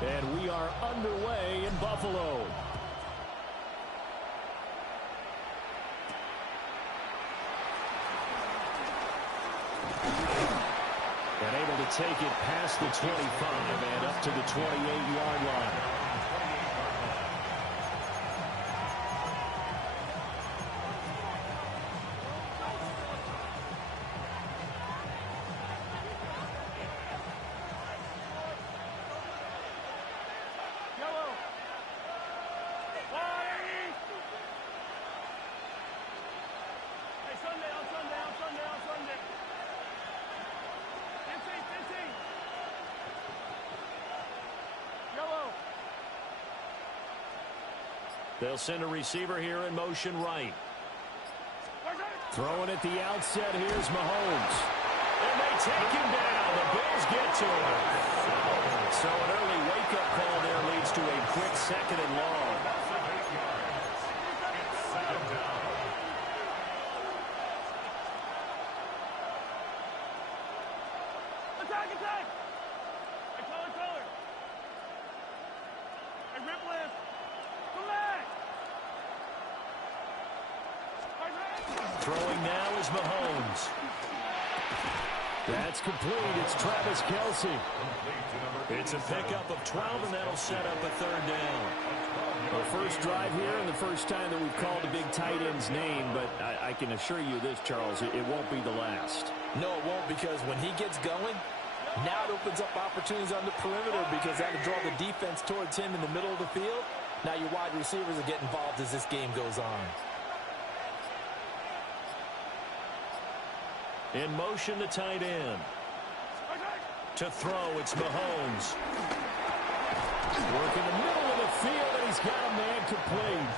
And we are underway in Buffalo. And able to take it past the 25 and up to the 28-yard line. They'll send a receiver here in motion right. Throwing at the outset, here's Mahomes. And they take him down. The Bills get to him. So an early wake-up call there leads to a quick second and long. Attack, attack! Hey, color. Hey, rip left. Throwing now is Mahomes. That's complete. It's Travis Kelce. It's a pickup of 12, and that'll set up a third down. Our first drive here and the first time that we've called a big tight end's name, but I can assure you this, Charles, it won't be the last. No, it won't, because when he gets going, now it opens up opportunities on the perimeter because that'll draw the defense towards him in the middle of the field. Now your wide receivers will get involved as this game goes on. In motion, the tight end. To throw, it's Mahomes. Work in the middle of the field, and he's got a man complete.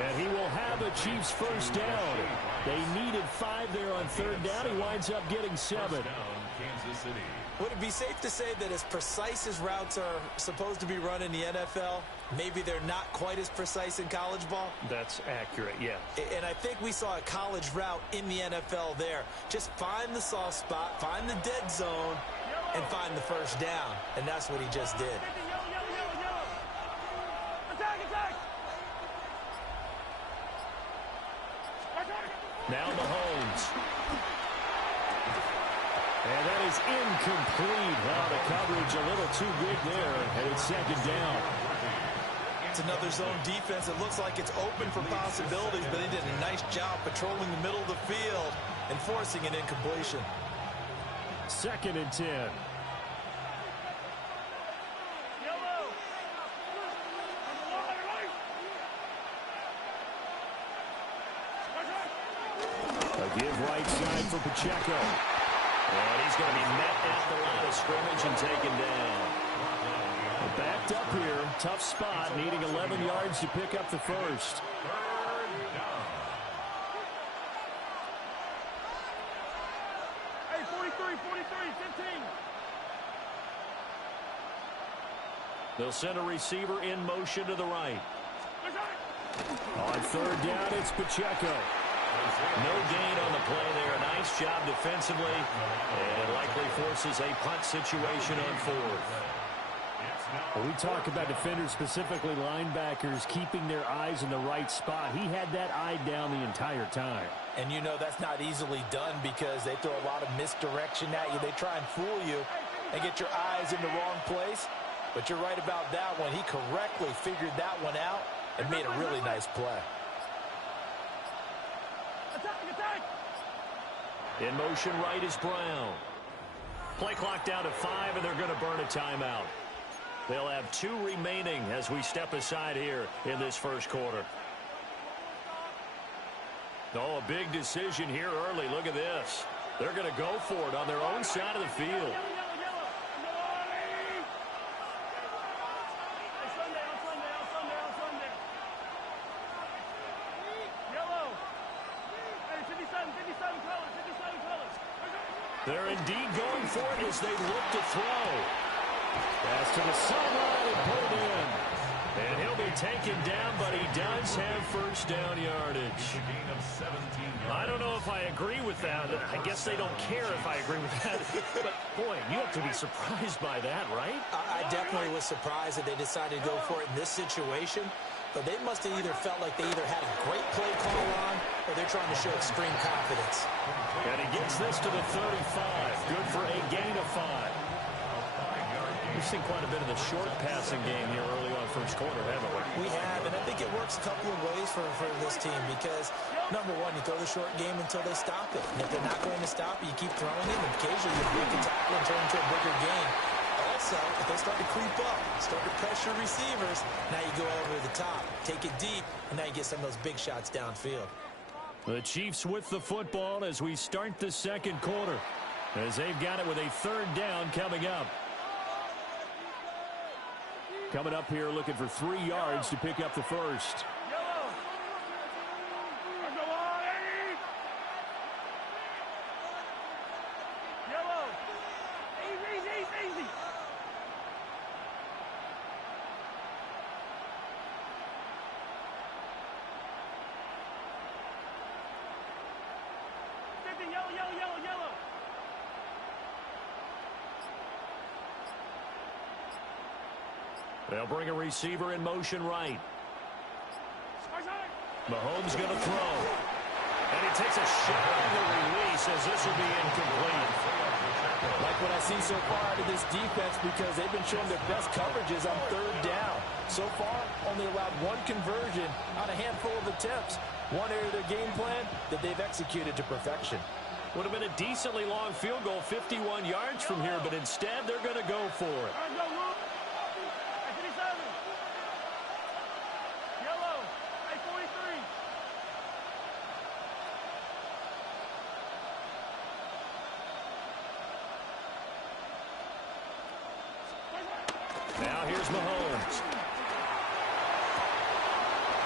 And he will have a Chiefs first down. They needed 5 there on third down. He winds up getting 7. Kansas City. Would it be safe to say that as precise as routes are supposed to be run in the NFL, maybe they're not quite as precise in college ball? That's accurate, yeah. And I think we saw a college route in the NFL there. Just find the soft spot, find the dead zone, and find the first down. And that's what he just did. Now Mahomes. And that is incomplete. Wow, the coverage a little too big there, and it's second down. It's another zone defense. It looks like it's open for possibilities, but they did a nice job patrolling the middle of the field and forcing an incompletion. 2nd and 10. A give right side for Pacheco. And he's going to be met at the line of scrimmage and taken down. Backed up here. Tough spot. Needing 11 yards to pick up the first. Hey, 43, 15. They'll send a receiver in motion to the right. On third down, it's Pacheco. No gain on the play there. Nice job defensively. And it likely forces a punt situation on fourth. When we talk about defenders, specifically linebackers, keeping their eyes in the right spot, he had that eye down the entire time. And you know that's not easily done because they throw a lot of misdirection at you. They try and fool you and get your eyes in the wrong place. But you're right about that one. He correctly figured that one out and made a really nice play. In motion right is Brown. Play clock down to 5, and they're going to burn a timeout. They'll have 2 remaining as we step aside here in this first quarter. Oh, a big decision here early. Look at this. They're going to go for it on their own side of the field. They're indeed going for it as they look to throw. Pass to the sideline and pulled in. And he'll be taken down, but he does have first down yardage. I don't know if I agree with that. I guess they don't care if I agree with that. But, boy, you have to be surprised by that, right? I definitely was surprised that they decided to go for it in this situation. But they must have either felt like they either had a great play call on or they're trying to show extreme confidence. And he gets this to the 35. Good for a gain of 5. We've seen quite a bit of the short passing game here early on first quarter, haven't we? We have, and I think it works a couple of ways for this team because, number one, you throw the short game until they stop it. And if they're not going to stop it, you keep throwing it, and occasionally you break a tackle and turn into a bigger gain. Also, if they start to creep up, start to pressure receivers, now you go over the top, take it deep, and now you get some of those big shots downfield. The Chiefs with the football as we start the second quarter, as they've got it with a third down coming up. Coming up here looking for 3 yards to pick up the first. Yellow. They'll bring a receiver in motion right. Mahomes going to throw. And he takes a shot on the release as this will be incomplete. Like what I see so far out of this defense because they've been showing their best coverages on third down. So far, only allowed 1 conversion on a handful of attempts. One area of their game plan that they've executed to perfection. Would have been a decently long field goal, 51 yards from here, but instead they're going to go for it. Yellow. 43. Now here's Mahomes.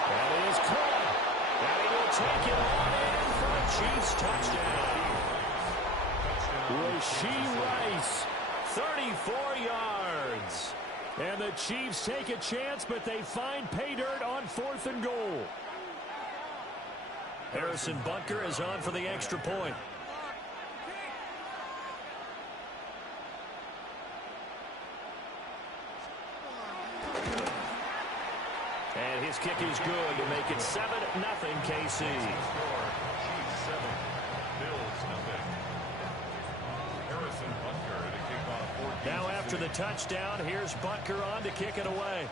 That is caught. And he will take it on in for a Chiefs touchdown. Rashee Rice, 34 yards. And the Chiefs take a chance, but they find pay dirt on 4th and goal. Harrison Butker is on for the extra point. And his kick is good to make it 7-0 KC. Now after the touchdown, here's Butker on to kick it away.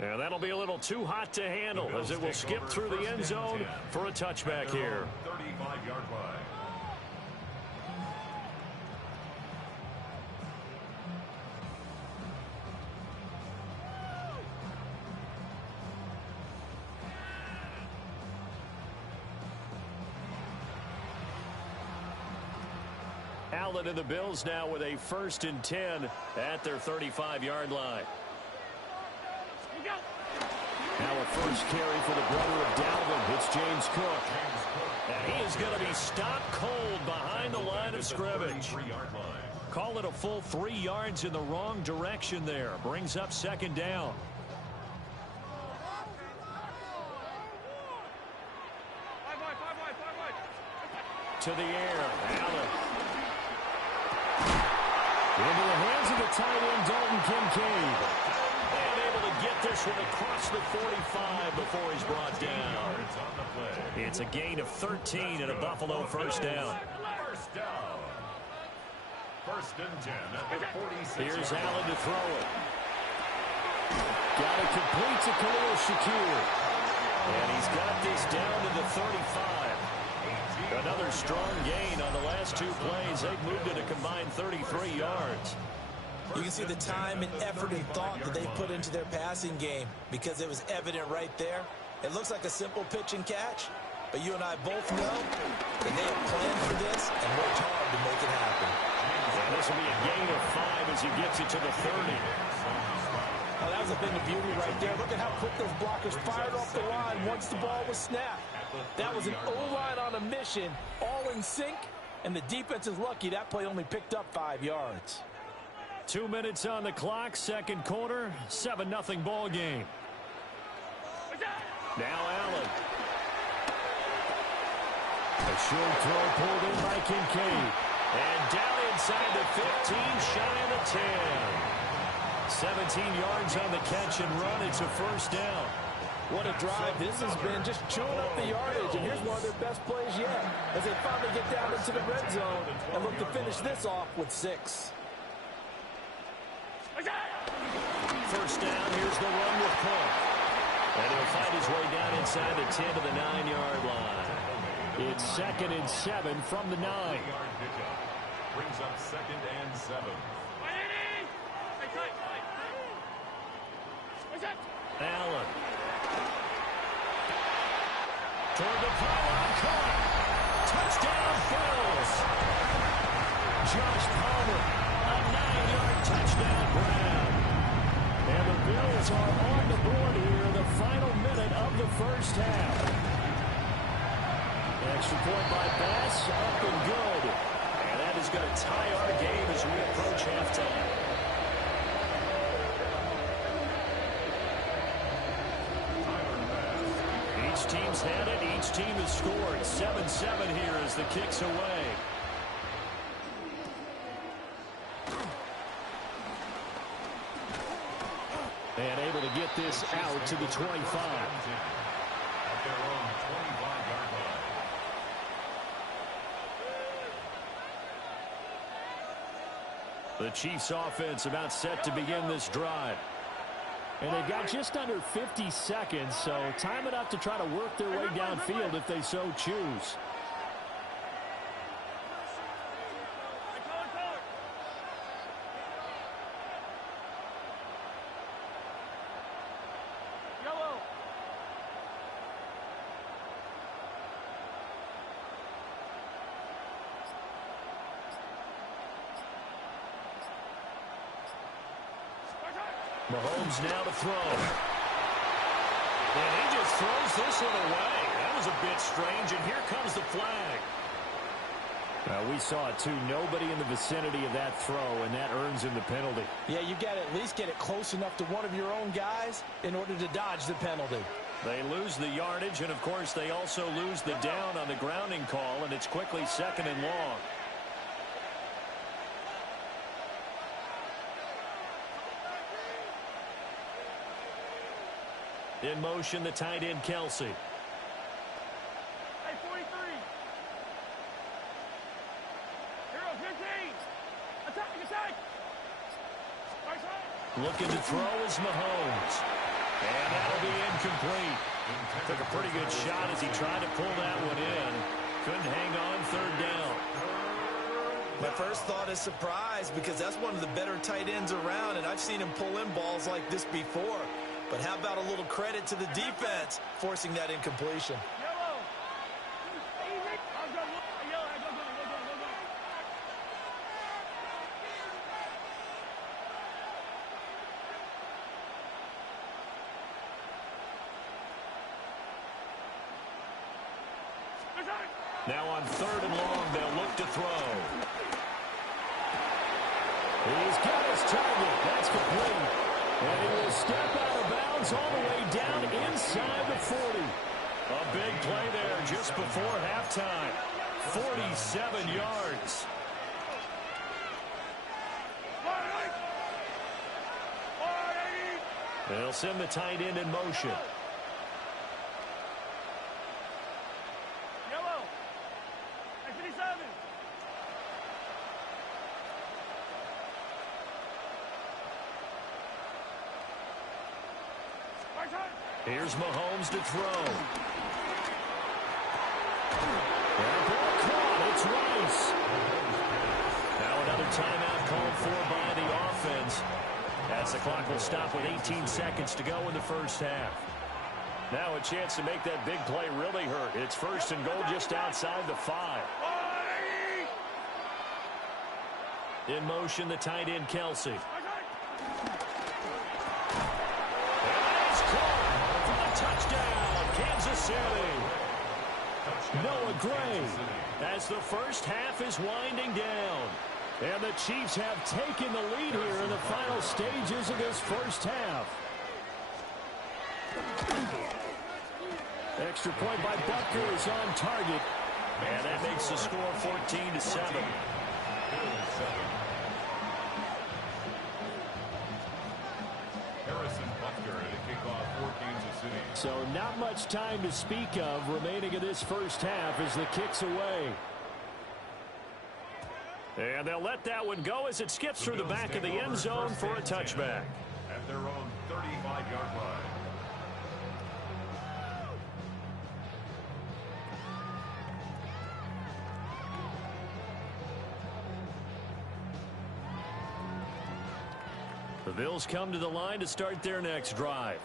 And that'll be a little too hot to handle as it will skip through the end zone for a touchback here. 35-yard line. Allen and the Bills now with a 1st and 10 at their 35-yard line. Now a first carry for the brother of Dalvin. It's James Cook. And he is going to be stopped cold behind the line of scrimmage. Call it a full 3 yards in the wrong direction there. Brings up 2nd down. To the air. Allen. Into the hands of the tight end, Dalton Kincaid. And able to get this one across the 45 before he's brought down. It's a gain of 13 and a Buffalo first down. First and 10 at the 46. Here's Allen to throw it. Got it complete to Khalil Shakir. And he's got this down to the 35. Another strong gain on the last 2 plays. They've moved it a combined 33 yards. You can see the time and effort and thought that they put into their passing game because it was evident right there. It looks like a simple pitch and catch, but you and I both know that they have planned for this and worked hard to make it happen. And this will be a gain of 5 as he gets it to the 30. Oh, that was a thing of beauty right there. Look at how quick those blockers fired off the line once the ball was snapped. That was an O-line on a mission, all in sync, and the defense is lucky that play only picked up 5 yards. 2 minutes on the clock, second quarter, 7-0 ball game. Now Allen. A short throw pulled in by Kincaid. And down inside the 15, shy of the 10. 17 yards on the catch and run. It's a first down. What a drive this has been, just chewing up the yardage. And here's one of their best plays yet as they finally get down into the red zone and look to finish this off with 6. First down, here's the run with Cook. And he'll find his way down inside the 10 to the 9-yard line. It's 2nd and 7 from the 9. Brings up 2nd and 7. Allen. Toward the pylon, caught. Touchdown, Bills. Josh Palmer, a 9-yard touchdown grab. And the Bills are on the board here in the final minute of the first half. Extra point by Bass, up and good. And that is going to tie our game as we approach halftime. Each team's had it. Each team has scored. 7-7 here as the kick's away. And able to get this out to the 25. At their own 25-yard line. The Chiefs offense about set to begin this drive. And they've got just under 50 seconds, so time enough to try to work their way downfield if they so choose. Mahomes now to throw. And he just throws this one away. That was a bit strange, and here comes the flag. We saw it, too. Nobody in the vicinity of that throw, and that earns him the penalty. Yeah, you got to at least get it close enough to one of your own guys in order to dodge the penalty. They lose the yardage, and, of course, they also lose the down on the grounding call, and it's quickly 2nd and long. In motion, the tight end, Kelsey. Hey, 43. Hero, 15. Attack. Looking to throw is Mahomes. And that'll be incomplete. Took a pretty good shot as he tried to pull that one in. Couldn't hang on, 3rd down. My first thought is surprise because that's one of the better tight ends around, and I've seen him pull in balls like this before. But how about a little credit to the defense forcing that incompletion? Yellow. Easy. I'll go. Yellow. Go. Now on 3rd and long, they'll look to throw. He's got his target. That's complete. And he will step out of bounds all the way down inside the 40. A big play there just before halftime. 47 yards. They'll send the tight end in motion. Yellow. Hey, 57. Here's Mahomes to throw. And ball caught. It's Rice. Now another timeout called for by the offense. As the clock will stop with 18 seconds to go in the first half. Now a chance to make that big play really hurt. It's 1st and goal just outside the 5. In motion, the tight end, Kelsey. Touchdown, Kansas City. Noah Gray as the first half is winding down. And the Chiefs have taken the lead here in the final stages of this first half. Extra point by Butker is on target. And that makes the score 14-7. So not much time to speak of remaining in this first half as the kick's away. And they'll let that one go as it skips through the back of the end zone for a touchback. At their own 35-yard line. The Bills come to the line to start their next drive.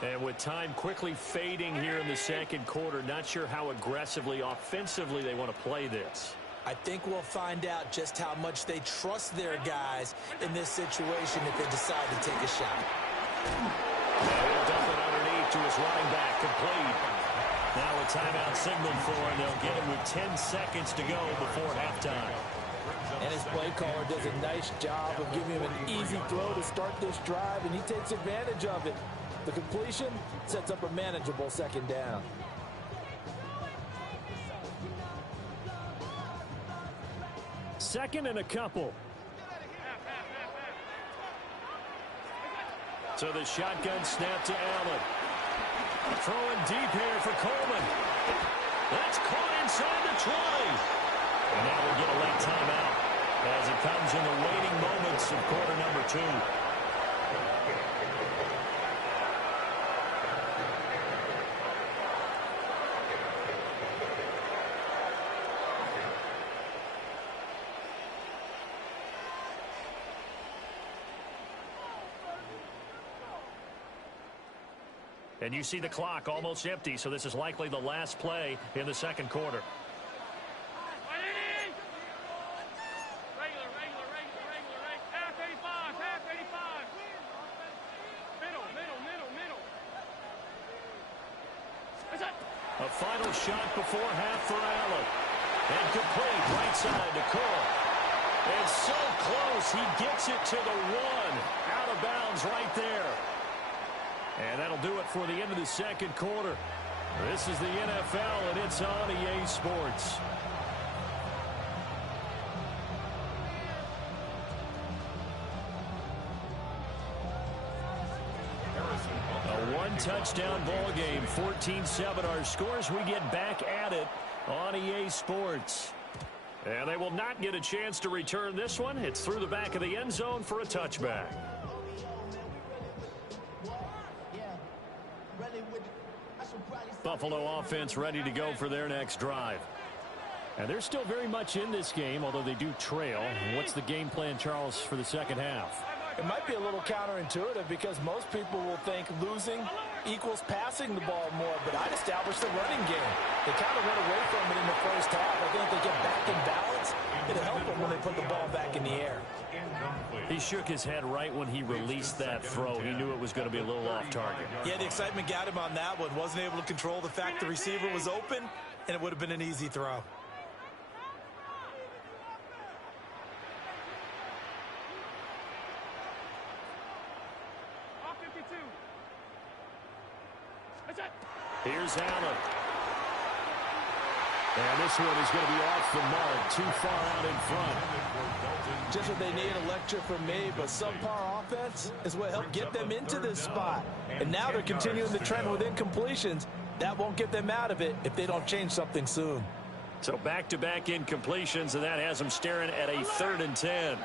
And with time quickly fading here in the second quarter, not sure how aggressively, offensively they want to play this. I think we'll find out just how much they trust their guys in this situation if they decide to take a shot. He'll dump it underneath to his running back, complete. Now a timeout signaled for, and they'll get it with 10 seconds to go before halftime. And his play caller does a nice job of giving him an easy throw to start this drive, and he takes advantage of it. The completion sets up a manageable second down. Second and a couple. So the shotgun snap to Allen. Throwing deep here for Coleman. That's caught inside the 20. And now we'll get a late timeout as it comes in the waning moments of quarter number 2. And you see the clock almost empty, so this is likely the last play in the second quarter. A final shot before half for Allen. And complete, right side to Cook. And so close, he gets it to the 1. Out of bounds right there. And that'll do it for the end of the second quarter. This is the NFL, and it's on EA Sports. A one-touchdown ball game, 14-7 our scores. We get back at it on EA Sports. And they will not get a chance to return this one. It's through the back of the end zone for a touchback. Buffalo offense ready to go for their next drive. And they're still very much in this game, although they do trail. What's the game plan, Charles, for the second half? It might be a little counterintuitive because most people will think losing equals passing the ball more, but I'd establish the running game. They kind of went away from it in the first half. I think they get back in balance. It'll help them when they put the ball back in the air. He shook his head right when he released that throw. He knew it was going to be a little off target. Yeah, the excitement got him on that one. Wasn't able to control the fact the receiver was open, and it would have been an easy throw. Here's Allen. And this one is going to be off the mark, too far out in front. Just what they need, a lecture from me, but subpar offense is what helped get them into this spot. And now they're continuing the trend with incompletions. That won't get them out of it if they don't change something soon. So back-to-back incompletions, and that has them staring at a 3rd and 10.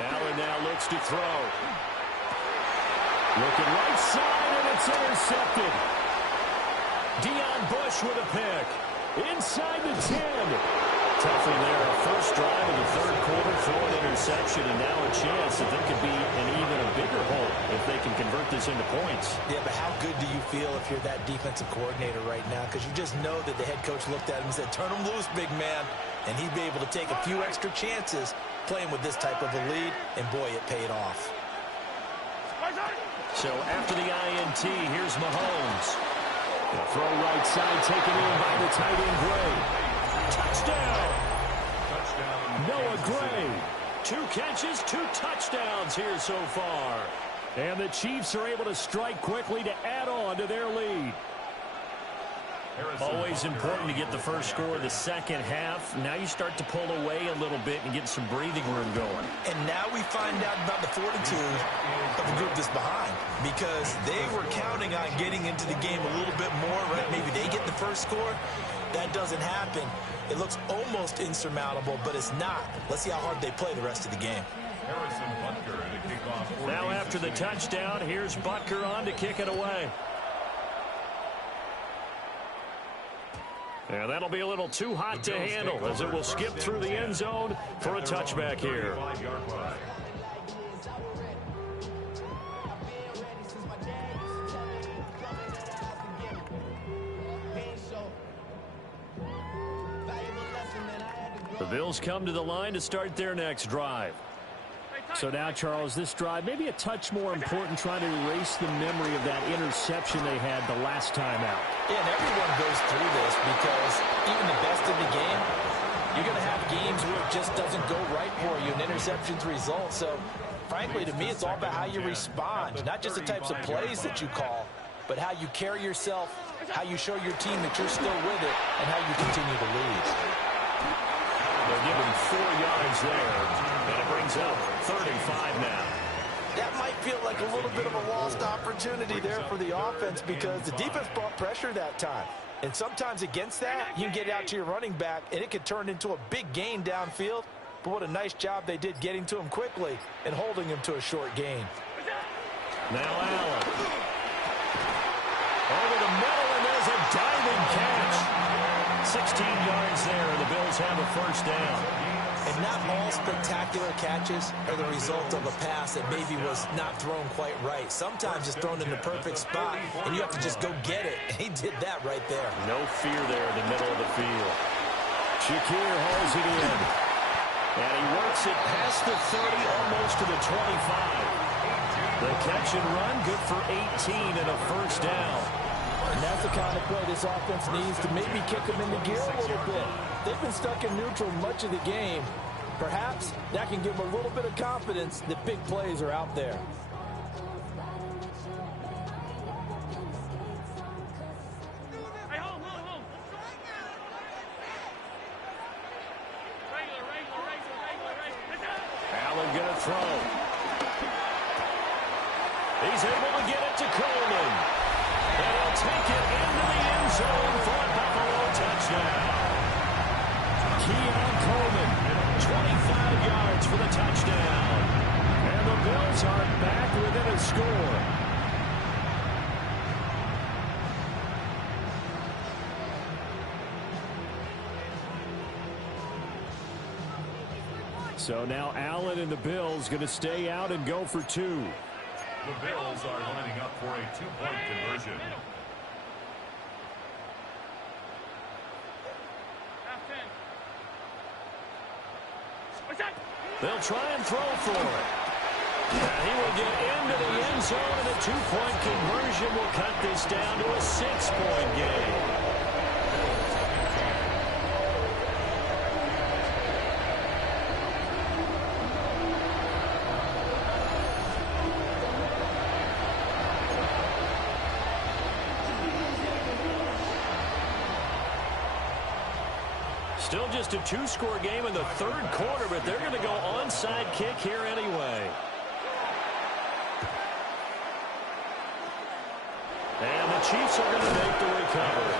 Allen now looks to throw. Looking right side, and it's intercepted. Deion Bush with a pick. Inside the 10. Toughly there. First drive of the third quarter, throwing interception, and now a chance that there could be an even a bigger hole if they can convert this into points. Yeah, but how good do you feel if you're that defensive coordinator right now? Because you just know that the head coach looked at him and said, turn him loose, big man. And he'd be able to take a few extra chances playing with this type of a lead, and boy, it paid off. So after the INT, here's Mahomes. The throw right side taken in by the tight end Gray. Touchdown! Noah Gray. 2 catches, 2 touchdowns here so far. And the Chiefs are able to strike quickly to add on to their lead. Always important to get the first score of the second half. Now you start to pull away a little bit and get some breathing room going. And now we find out about the fortitude of the group that's behind, because they were counting on getting into the game a little bit more, right? Maybe they get the first score. That doesn't happen. It looks almost insurmountable, but it's not. Let's see how hard they play the rest of the game. Now after the touchdown, here's Butker on to kick it away. And that'll be a little too hot to handle as it will skip through the end zone for a touchback here. The Bills come to the line to start their next drive. So now, Charles, this drive maybe a touch more important, trying to erase the memory of that interception they had the last time out. Yeah, and everyone goes through this because even the best in the game, you're going to have games where it just doesn't go right for you and interceptions result. So, frankly, to me, it's all about how you respond, not just the types of plays that you call, but how you carry yourself, how you show your team that you're still with it, and how you continue to lead. They're given 4 yards there, and it brings up 35 now. That might feel like a little bit of a lost opportunity there for the offense because the defense brought pressure that time. And sometimes against that, you can get out to your running back, and it could turn into a big gain downfield. But what a nice job they did getting to him quickly and holding him to a short gain. Now Allen. Over the middle, and there's a diving catch. 16 yards there, and the Bills have a first down. And not all spectacular catches are the result of a pass that maybe was not thrown quite right. Sometimes it's thrown in the perfect spot, and you have to just go get it. And he did that right there. No fear there in the middle of the field. Shakir hauls it in. And he works it past the 30, almost to the 25. The catch and run, good for 18 and a first down. And that's the kind of play this offense needs to maybe kick them into gear a little bit. They've been stuck in neutral much of the game. Perhaps that can give them a little bit of confidence that big plays are out there. Allen gonna throw. He's able to get it to Coleman. And he'll take it into the end zone for a Buffalo touchdown. Keon Coleman, 25 yards for the touchdown. And the Bills are back within a score. So now Allen and the Bills going to stay out and go for 2. The Bills are lining up for a 2-point conversion. They'll try and throw for it. And he will get into the end zone, and a 2-point conversion will cut this down to a 6-point game. Still just a 2-score game in the third quarter, but they're going to go onside kick here anyway. And the Chiefs are going to make the recovery.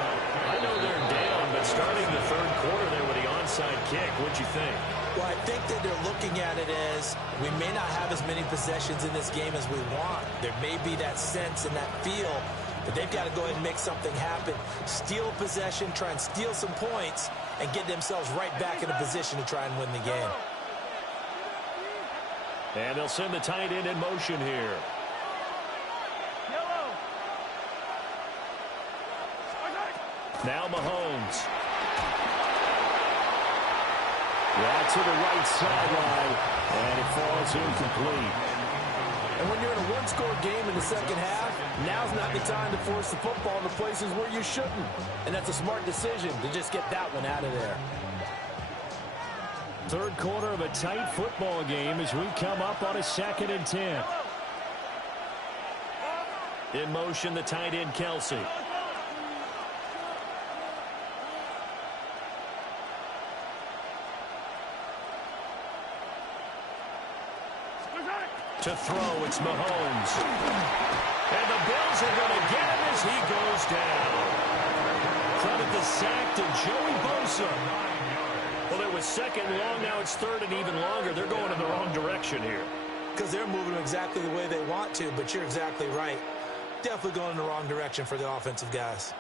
I know they're down, but starting the third quarter there with the onside kick, what'd you think? Well, I think that they're looking at it as we may not have as many possessions in this game as we want. There may be that sense and that feel, but they've got to go ahead and make something happen. Steal possession, try and steal some points, and get themselves right back in a position to try and win the game. And they'll send the tight end in motion here. Now Mahomes. Yeah, to the right sideline, and it falls incomplete. And when you're in a one-score game in the second half, now's not the time to force the football into places where you shouldn't. And that's a smart decision to just get that one out of there. Third quarter of a tight football game as we come up on a 2nd and 10. In motion, the tight end, Kelsey. To throw, it's Mahomes. And the Bills are going to get him as he goes down. Credit the sack to Joey Bosa. Well, it was 2nd and long, now it's 3rd and even longer. They're going in the wrong direction here. Because they're moving exactly the way they want to, but you're exactly right. Definitely going in the wrong direction for the offensive guys.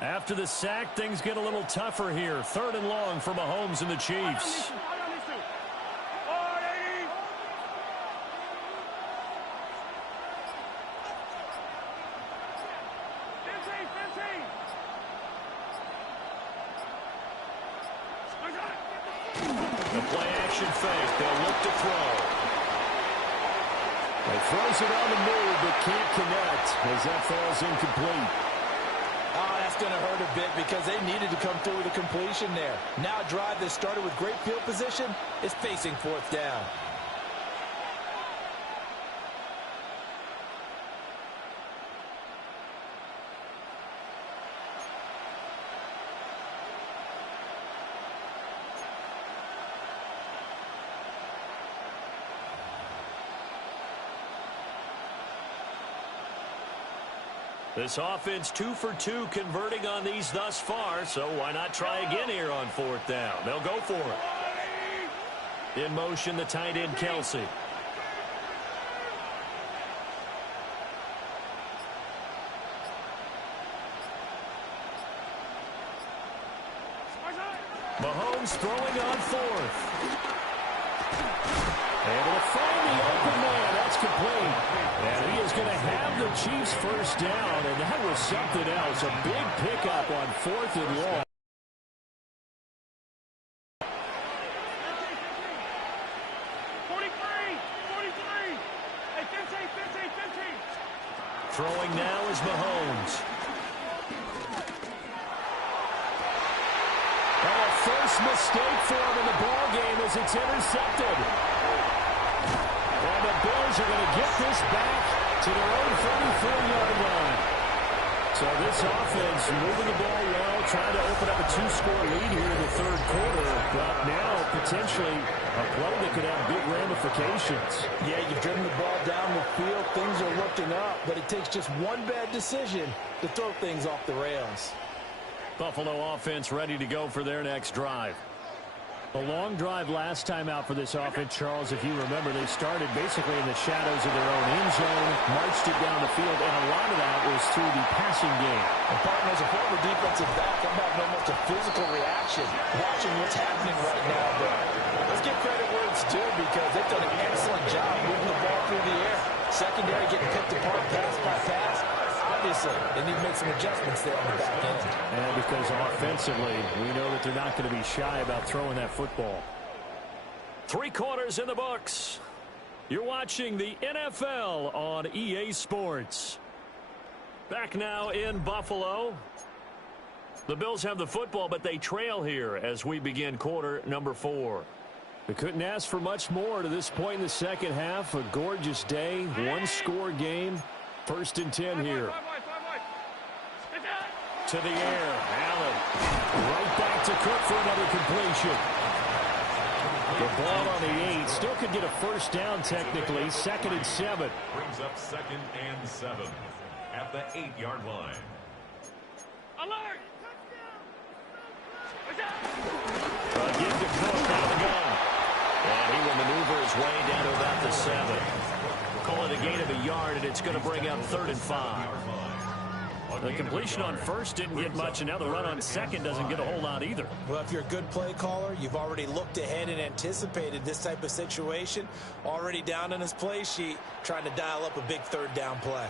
After the sack, things get a little tougher here. 3rd and long for Mahomes and the Chiefs. The play-action fake. They'll look to throw. He throws it on the move, but can't connect as that falls incomplete. Oh, that's going to hurt a bit because they needed to come through with a completion there. Now a drive that started with great field position is facing 4th down. This offense 2 for 2 converting on these thus far, so why not try again here on 4th down? They'll go for it. In motion, the tight end, Kelsey. Mahomes throwing on 4th. Able to find the open man. That's complete. And he is going to have the Chiefs first down, and that was something else. A big pickup on 4th and long. Throwing now is Mahomes. First mistake for him in the ball game as it's intercepted. And the Bills are going to get this back to their own 34-yard line. So this offense moving the ball well, trying to open up a 2-score lead here in the 3rd quarter. But now potentially a play that could have big ramifications. Yeah, you've driven the ball down the field. Things are looking up, but it takes just one bad decision to throw things off the rails. Buffalo offense ready to go for their next drive. A long drive last time out for this offense, Charles. If you remember, they started basically in the shadows of their own end zone, marched it down the field, and a lot of that was through the passing game. And partner, as a former defensive back, I'm having almost a physical reaction watching what's happening right now. But let's give credit where it's due because they've done an excellent job moving the ball through the air. Secondary getting picked apart pass by pass. Obviously, they need to make some adjustments there on the back end. And because offensively, we know that they're not going to be shy about throwing that football. 3 quarters in the books. You're watching the NFL on EA Sports. Back now in Buffalo. The Bills have the football, but they trail here as we begin quarter number 4. They couldn't ask for much more to this point in the second half. A gorgeous day, 1-score game. 1st and 10 here. To the air, Allen. Right back to Cook for another completion. The ball on the 8. Still could get a first down technically. 2nd and 7. Brings up 2nd and 7 at the 8-yard line. Alert! Give to Cook out of the gun. And he will maneuver his way down to about the 7. Call it a gain of a yard, and it's going to bring up 3rd and 5. The completion on 1st didn't get much, and now the run on 2nd doesn't get a whole lot either. Well, if you're a good play caller, you've already looked ahead and anticipated this type of situation. Already down on his play sheet, trying to dial up a big 3rd down play.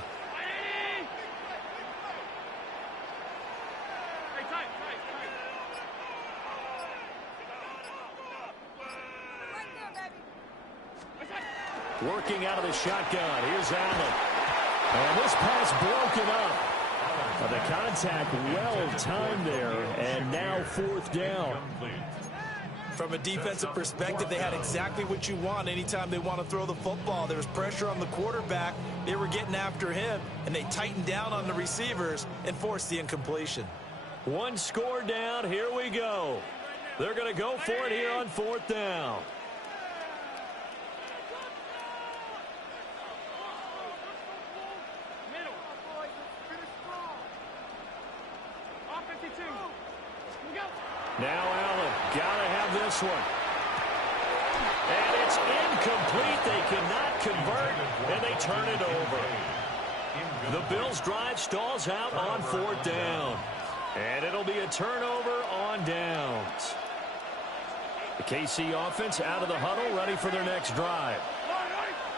Working out of the shotgun. Here's Allen. And this pass broken up. The contact well-timed there, and now fourth down. From a defensive perspective, they had exactly what you want anytime they want to throw the football. There was pressure on the quarterback. They were getting after him, and they tightened down on the receivers and forced the incompletion. One score down. Here we go. They're going to go for it here on fourth down. Now Allen, gotta have this one. And it's incomplete. They cannot convert, and they turn it over. The Bills' drive stalls out on fourth down. And it'll be a turnover on downs. The KC offense out of the huddle, ready for their next drive.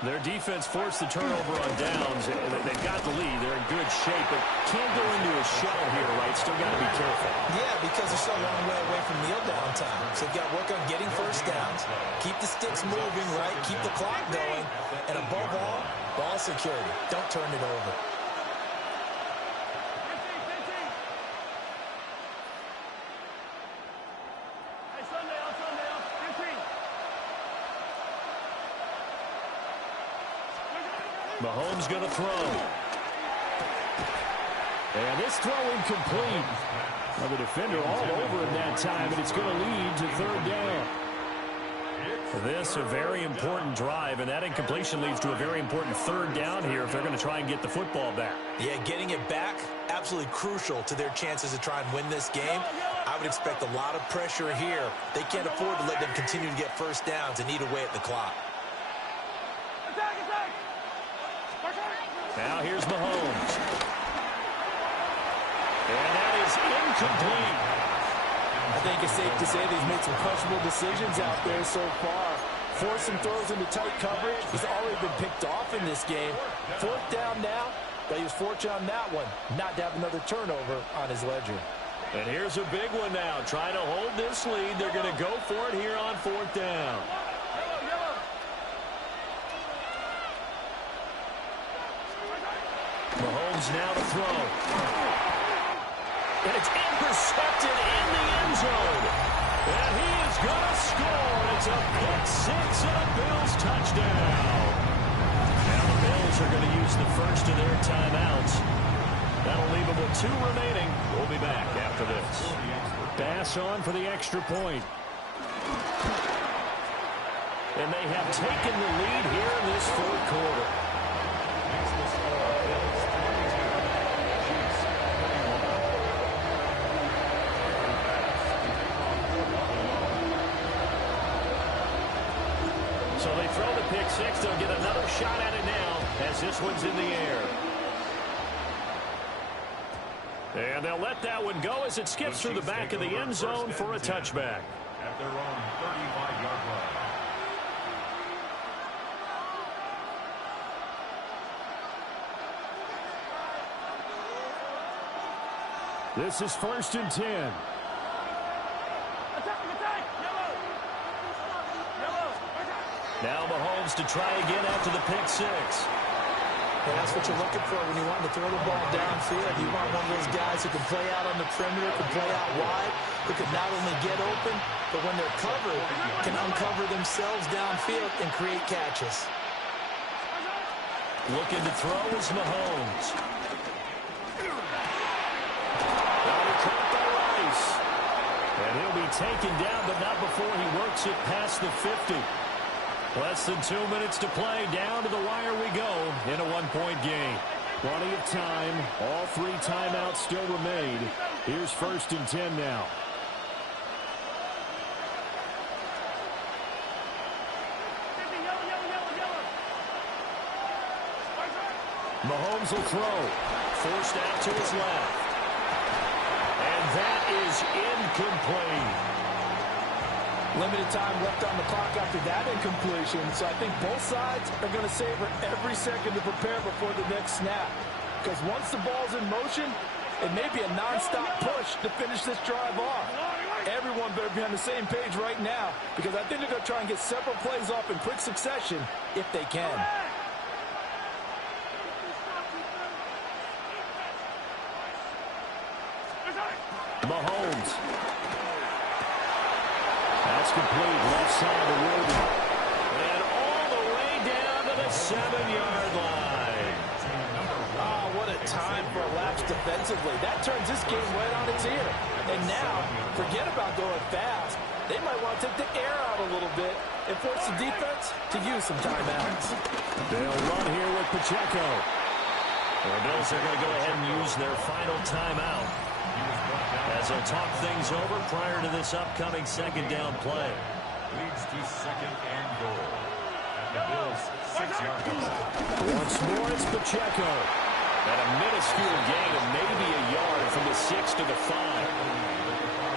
Their defense forced the turnover on downs. They've got the lead. They're in good shape, but can't go into a shell here, right? Still got to be careful. Yeah, because they're so long way away from kneel down time. So they've got to work on getting first downs, keep the sticks moving, right? Keep the clock going. And above all, ball security. Don't turn it over. Mahomes going to throw. And this throw incomplete. Well, the defender all over him that time, and it's going to lead to third down. This a very important drive, and that incompletion leads to a very important third down here if they're going to try and get the football back. Yeah, getting it back, absolutely crucial to their chances to try and win this game. I would expect a lot of pressure here. They can't afford to let them continue to get first downs and eat away at the clock. Now here's Mahomes. And that is incomplete. I think it's safe to say that he's made some questionable decisions out there so far. Forced some throws into tight coverage. He's already been picked off in this game. Fourth down now, but he was fortunate on that one not to have another turnover on his ledger. And here's a big one now. Trying to hold this lead. They're going to go for it here on fourth down. Mahomes now to throw. And it's intercepted in the end zone. And he is going to score. It's a pick six and a Bills touchdown. Now the Bills are going to use the first of their timeouts. That'll leave them with 2 remaining. We'll be back after this. Pass on for the extra point. And they have taken the lead here in this fourth quarter. So they throw the pick six. They'll get another shot at it now as this one's in the air. And they'll let that one go as it skips through the back of the end zone for a touchback. At their own 35-yard line. This is 1st and 10. Now Mahomes to try again after the pick six. And that's what you're looking for when you want to throw the ball downfield. You want one of those guys who can play out on the perimeter, can play out wide, who can not only get open, but when they're covered, can uncover themselves downfield and create catches. Looking to throw is Mahomes. Caught by Rice. And he'll be taken down, but not before he works it past the 50. Less than 2 minutes to play. Down to the wire we go in a one-point game. Plenty of time. All 3 timeouts still remain. Here's 1st and 10 now. Mahomes will throw. Forced out to his left. And that is incomplete. Limited time left on the clock after that incompletion, so I think both sides are going to savor every second to prepare before the next snap. Because once the ball's in motion, It may be a nonstop push to finish this drive off. Everyone better be on the same page right now because I think they're going to try and get several plays off in quick succession if they can. Mahomes. That's complete. Left side of Wilson. And all the way down to the 7-yard line. Oh, what a time for a lapse defensively. That turns this game right on its ear. And now, forget about going fast. They might want to take the air out a little bit and force the defense to use some timeouts. They'll run here with Pacheco. The Bills are going to go ahead and use their final timeout as they'll talk things over prior to this upcoming second down play. Leads to second and goal. At the Bills' 6-yard line. Once more, it's Pacheco. At a minuscule gain of maybe a yard from the 6 to the 5.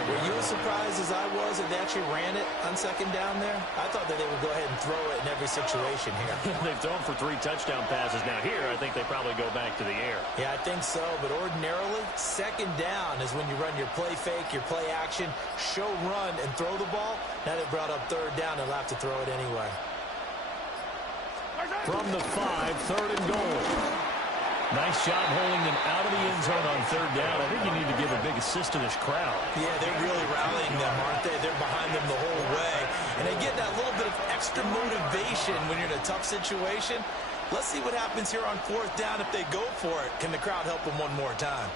Were you as surprised as I was that they actually ran it on second down there? I thought that they would go ahead and throw it in every situation here. They've thrown for 3 touchdown passes. Now here, I think they probably go back to the air. Yeah, I think so. But ordinarily, second down is when you run your play fake, your play action, show run, and throw the ball. Now they brought up third down and they'll have to throw it anyway. From the 5, third and goal. Nice job holding them out of the end zone on third down. I think you need to give a big assist to this crowd. Yeah, they're really rallying them, aren't they? They're behind them the whole way. And they get that little bit of extra motivation when you're in a tough situation. Let's see what happens here on fourth down if they go for it. Can the crowd help them one more time?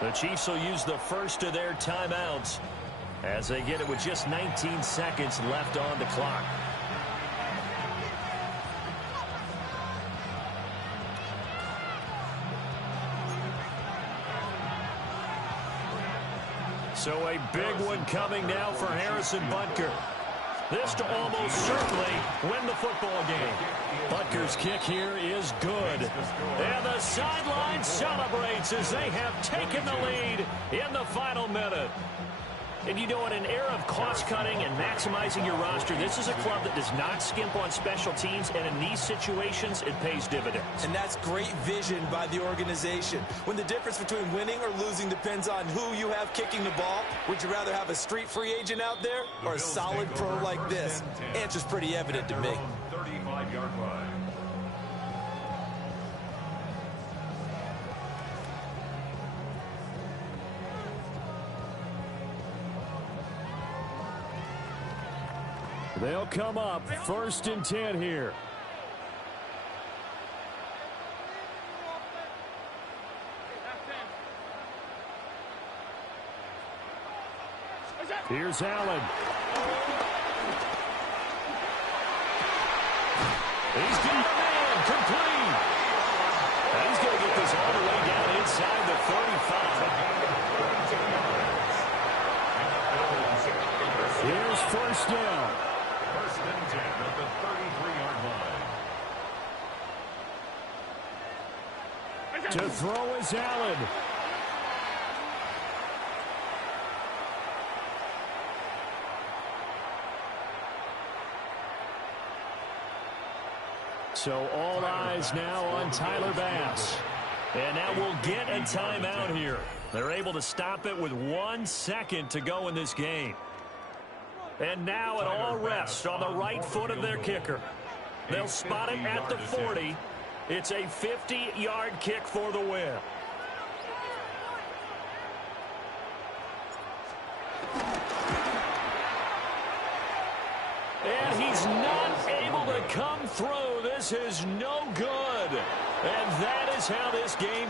The Chiefs will use the first of their timeouts as they get it with just 19 seconds left on the clock. So a big one coming now for Harrison Butker. This to almost certainly win the football game. Butker's kick here is good. And the sideline celebrates as they have taken the lead in the final minute. And you know, in an era of cost-cutting and maximizing your roster, this is a club that does not skimp on special teams, and in these situations, it pays dividends. And that's great vision by the organization. When the difference between winning or losing depends on who you have kicking the ball, would you rather have a street free agent out there or a solid pro like this? Answer's pretty evident to me. 35-yard line. They'll come up first and 10 here. Here's Allen. He's getting the man complete. And he's going to get this all the way down inside the 35. Here's first down. First and 10 at the 33-yard line. To throw is Allen. So all eyes now on Tyler Bass. And now we'll get a timeout here. They're able to stop it with 1 second to go in this game. And now it all rests on the right foot of their kicker. They'll spot it at the 40. It's a 50-yard kick for the win. And he's not able to come through. This is no good. And that is how this game